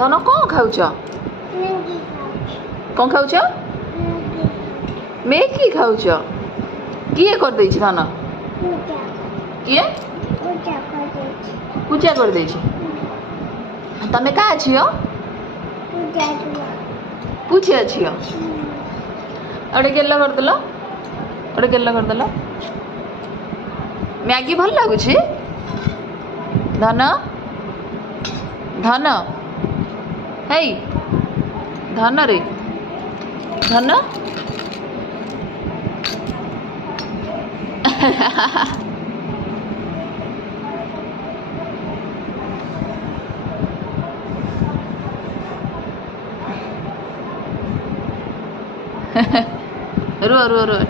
ଧନ କ'ଣ ଖାଉଛ? କ'ଣ ଖାଉଛ? ମ୍ୟାଗି ଖାଉଛ? କିଏ କରିଦେଇଛି ଧନ? କିଏ ପୂଜା କରିଦେଇଛି? ତମେ କାହା ଝିଅ? ପୂଜା ଝିଅ। ଗୋଟେ ଗେଲ କରିଦେଲ, ଗୋଟେ ଗେଲ କରିଦେଲ। ମ୍ୟାଗି ଭଲ ଲାଗୁଛି? ଧନ ଧନ ହେଇ ଧନରେ ଧନ ରୁହ ରୁହ ରୁହ